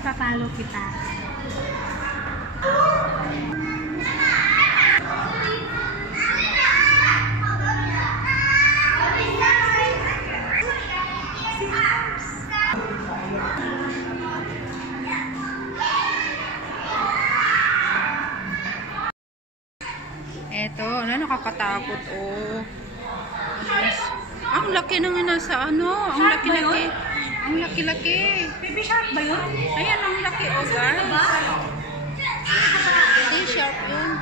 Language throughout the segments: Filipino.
Papalo kita. Eto, nakakatakot, oh. Ang laki nang nasa ano, ang laki-laki. Ang laki-laki. Baby shark ba yun? Ayan, ang laki, oh, guys. Hindi, shark yun.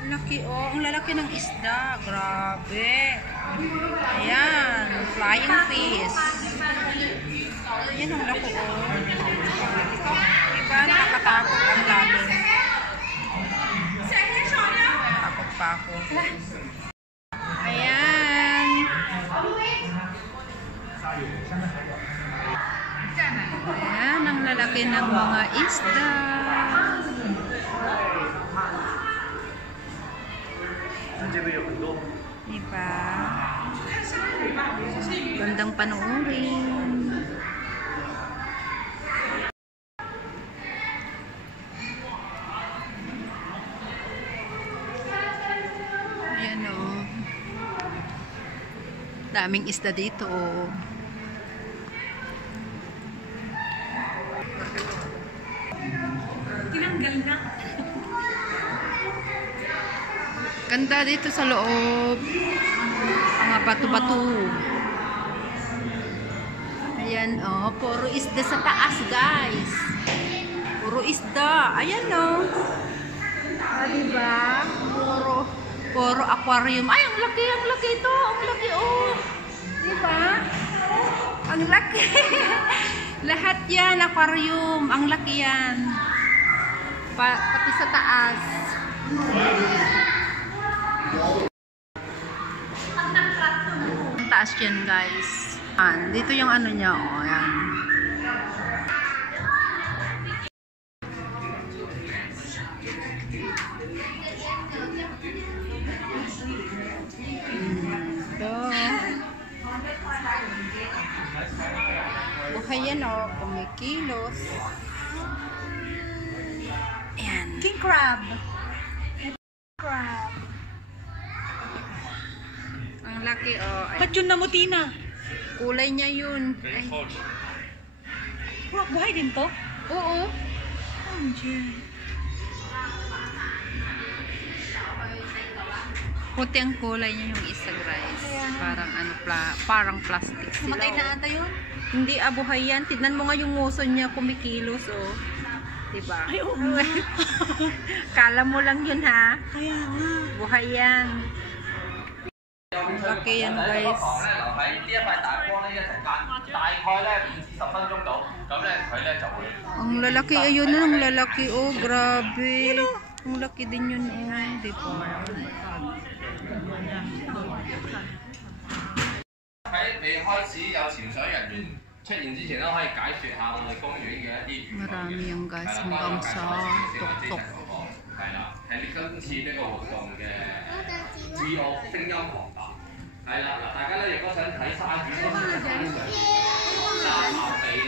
Ang laki, oh. Ang lalaki ng isda. Grabe. Ayan, flying fish. Ayan, ang laki, oh. Diba, nakakatakot ang lalim. Takot pa ako. Ayan. Ayan, ang lalaki ng mga isda. Diba? Gandang panoorin. Ayan, oh. Daming isda dito, oh. Tinanggal na. Ganda dito sa loob. Mga bato-bato. Ayan, oh. Puro isda sa taas, guys. Puro isda. Ayan, oh. Ah, diba? Puro aquarium. Ay, ang laki ito. Ang laki, oh. Diba? Ang laki. Lahat yan, aquarium. Ang laki yan. Pati sa taas. Ang taas yan, guys. Dito yung ano niya, oh. Ayan. Buhay yan, oh. Kumikilos. Ayan. King crab. Crab. Ang laki, oh. Ba't yun namuti na? Kulay niya yun. Ay. Buhay din to? Oo. Oh, dyan. Puti ang kulay niya yung isa, guys. Parang ano, parang plastic sila. Matay na ata yun? Hindi, buhay yan. Tignan mo nga yung nguso niya kumikilos, oh. Diba? Ay, oo. Kala mo lang yun, ha? Kaya nga. Buhay yan. Laki yan, guys. Ang lalaki, ayun na, ang lalaki, oh. Grabe. Ang laki din yun, oh. Diba? 喺未開始有潛水人員出現之前咧，可以解説下我哋公園嘅一啲娛樂。 Marami yung guys hanggang sa tuktok. 係啦，係今次呢個活動嘅自我聲音學習。係啦，嗱，大家咧如果想睇鯊魚，沙口比